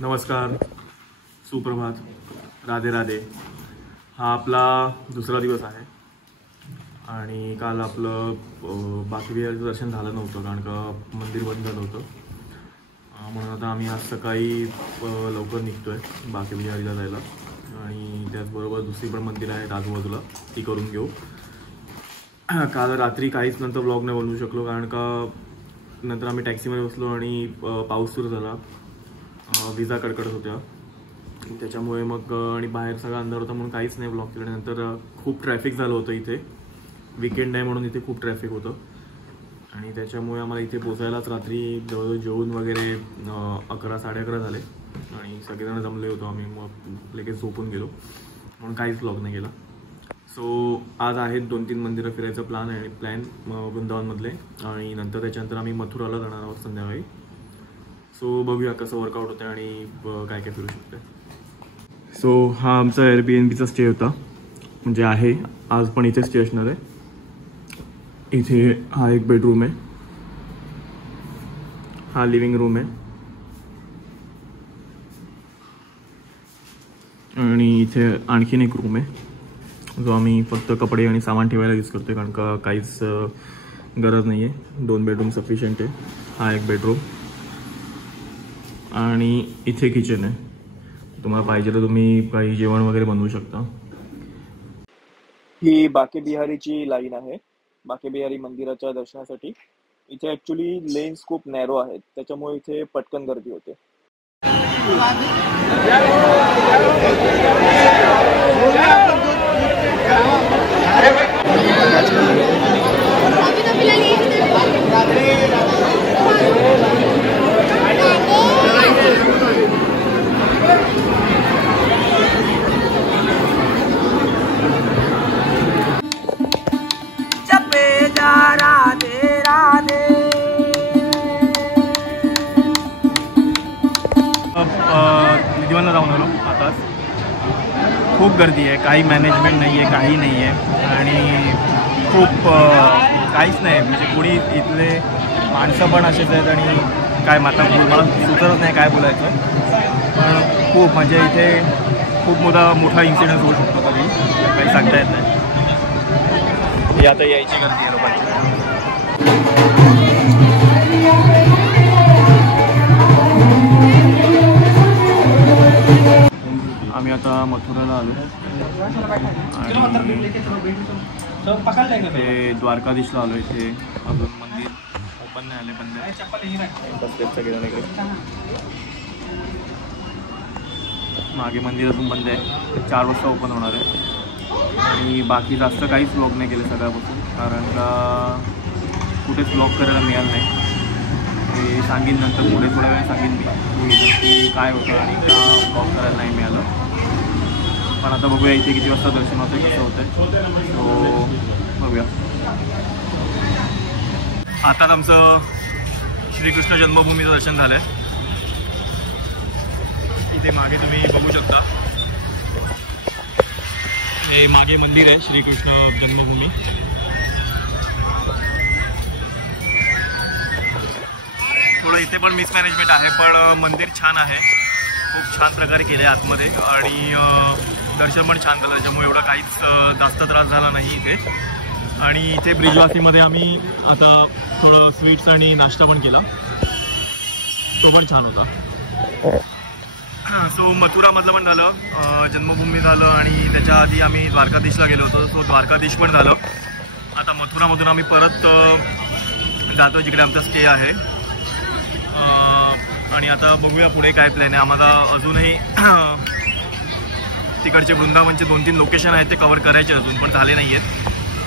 नमस्कार, सुप्रभात, राधे राधे। हा आपला दुसरा दिवस आहे आणि काल आपलं बाकी विहारचं दर्शन झालं नव्हतं कारण का मंदिर बंद झालं होतं, म्हणून आता आम्ही आज सकाळी लवकर निघतो आहे बाकी विहारीला जायला आणि त्याचबरोबर दुसरी पण मंदिर आहेत आजूबाजूला, ती करून घेऊ। काल रात्री काहीच नंतर ब्लॉग नाही बनवू शकलो कारण का नंतर आम्ही टॅक्सीमध्ये बसलो आणि पाऊस सुरू झाला, विजा कडकडत होत्या त्याच्यामुळे मग आणि बाहेर सगळा अंधार होता म्हणून काहीच नाही ब्लॉग केलं। नंतर खूप ट्रॅफिक झालं होतं, इथे वीकेंड आहे म्हणून इथे खूप ट्रॅफिक होतं आणि त्याच्यामुळे आम्हाला इथे पोचायलाच रात्री जवळजवळ जेवून वगैरे 11 साडे 11 झाले आणि सगळेजण जमले होतो आम्ही, मग लगेच झोपून गेलो म्हणून काहीच ब्लॉग नाही केला। सो आज आहेत 2-3 मंदिरं फिरायचा प्लॅन वृंदावनमधले आणि नंतर त्याच्यानंतर आम्ही मथुराला जाणार आहोत संध्याकाळी। सो बघूया कसं वर्कआउट होतं आणि काय काय फिरू शकते। सो हा आमचा Airbnbचा स्टे होता, म्हणजे आहे आज पण इथे स्टे असणार आहे। इथे हा एक बेडरूम आहे, हा लिव्हिंग रूम आहे आणि इथे आणखीन एक रूम आहे जो आम्ही फक्त कपडे आणि सामान ठेवायला यूज करतोय कारण का काहीच गरज नाही आहे, 2 बेडरूम सफिशियंट आहे। हा एक बेडरूम आणि इथे किचन आहे, तुम्हाला पाहिजे तर तुम्ही काही जेवण वगैरे बनवू शकता। ही बाके बिहारीची लाईन आहे, बाके बिहारी मंदिराच्या दर्शनासाठी। इथे ऍक्च्युली लेन्स खूप नॅरो आहेत त्याच्यामुळे इथे पटकन गर्दी होते। निधिवनला जाऊन आलो आताच, खूप गर्दी आहे, काही मॅनेजमेंट नाही आहे, काही नाही आहे आणि खूप काहीच नाही म्हणजे कोणी इथले माणसं पण असेच आहेत आणि काय मला सुचतच नाही काय बोलायचं, पण खूप म्हणजे इथे खूप मोठा इन्सिडेंट होऊ शकतो कधी, काही सांगता येत नाही। ही आता यायची गर्दी आहे लोकांची। आम्ही आता मथुराला आलो आणि ते द्वारकाधीशला आलो। इथे अजून मंदिर ओपन नाही आले, बंद बसलेत सगळेजण इकडे, मागे मंदिर अजून बंद आहे, 4 वाजता ओपन होणार आहे आणि बाकी जास्त काहीच ब्लॉग नाही केले सगळ्यापासून कारण का कुठेच ब्लॉग करायला मिळालं नाही। ते सांगेन नंतर पुढे थोड्या वेळ सांगेन मी की काय होतं आणि का ब्लॉग करायला नाही मिळालं, पण आता बघूया इथे किती वाजता दर्शन होतं कसं होतं सो बघूया। आताच आमचं श्रीकृष्ण जन्मभूमीचं दर्शन झालं आहे, इथे मागे तुम्ही बघू शकता, हे मागे मंदिर आहे श्रीकृष्ण जन्मभूमी। थोडं इथे पण मिसमॅनेजमेंट आहे पण मंदिर छान आहे, खूप छान प्रकारे केले आतमध्ये आणि दर्शन पण छान झालं त्याच्यामुळे एवढा काहीच जास्त त्रास झाला नाही इथे। आणि इथे ब्रिजवासीमध्ये आम्ही आता थोडं स्वीट्स आणि नाश्ता पण केला, तो पण छान होता। सो मथुरामधलं पण झालं, जन्मभूमी झालं आणि त्याच्या आधी आम्ही द्वारकाधीशला गेलो होतो, सो द्वारकाधीश पण झालं। आता मथुरामधून आम्ही परत जातो जिकडे आमचा स्टे आहे आणि आता बघूया पुढे काय प्लॅन आहे आम्हाला। अजूनही तिकडचे वृंदावनचे 2-3 लोकेशन आहेत ते कवर करायचे अजून पण झाले नाही आहेत,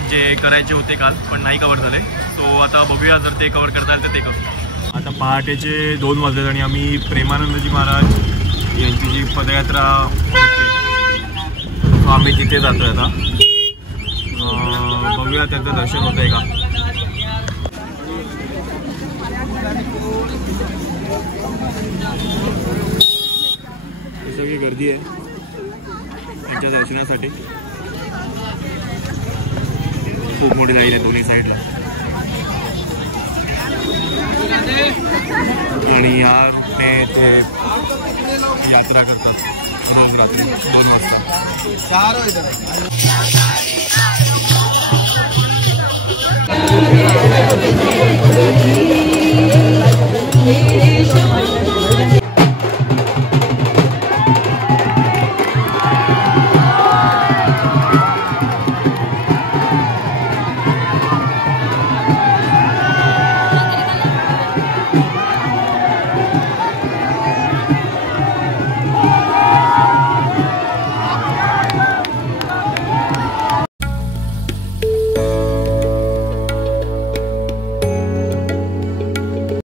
जे करायचे होते काल पण नाही कवर झाले। सो आता बघूया जर ते कवर करता येईल तर ते करू। आता पहाटेचे 2 वाजले आणि आम्ही प्रेमानंदजी महाराज यांची जी पदयात्रा तो आम्ही तिथे जातो आहे आता, बघूया त्यांचं दर्शन होतं आहे का। सगळी गर्दी आहे त्यांच्या दर्शनासाठी, खूप मोठी लाईन आहे दोन्ही साईडला। आणि या रूटने ते यात्रा करतात रोज रात्री 2 वाजता.